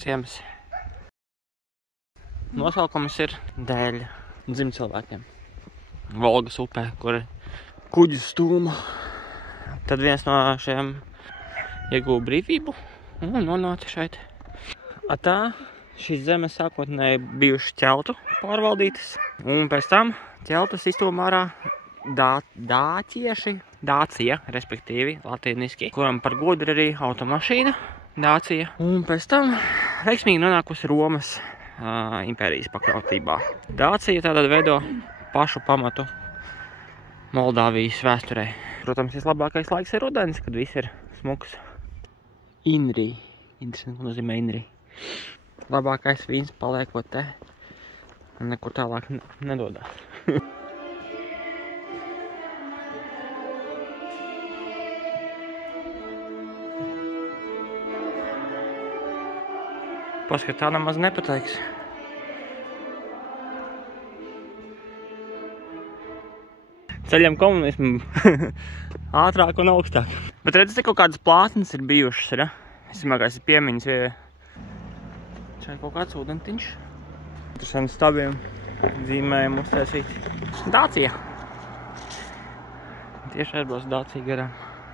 Ciems. Nosaukums ir dēļ dzimcilvēkiem. Volgas upē, kur kuģis stūma. Tad viens no šiem ieguva brīvību un nonāca šeit. Tā šīs zemes sākotnēji bijušas ķeltu pārvaldītas. Un pēc tam ķeltas iztūma ārā Dācija, respektīvi, latīniski, kuram par godu ir arī automašīna, Dācija. Un pēc tam veiksmīgi nonākusi Romas impērijas pakļautībā. Dācija tātad veido pašu pamatu Moldāvijas vēsturē. Protams, vislabākais laiks ir rudens, kad viss ir smuks. Inrī. Interesanti, ko nozīmē Inrī. Labākais vīns paliekot te un nekur tālāk nedodās. Paskat, tā nemaz nepateiks. Ceļam komunismu ātrāk un augstāk. Bet redz, te kaut kādas plātnes ir bijušas, ir, ja? Visimākais ir piemiņas. Šeit kaut kāds ūdentiņš. Interesanti stabiem dzīmējumu uztaisīt. Dācija. Tieši aizbrauc Dācija garām.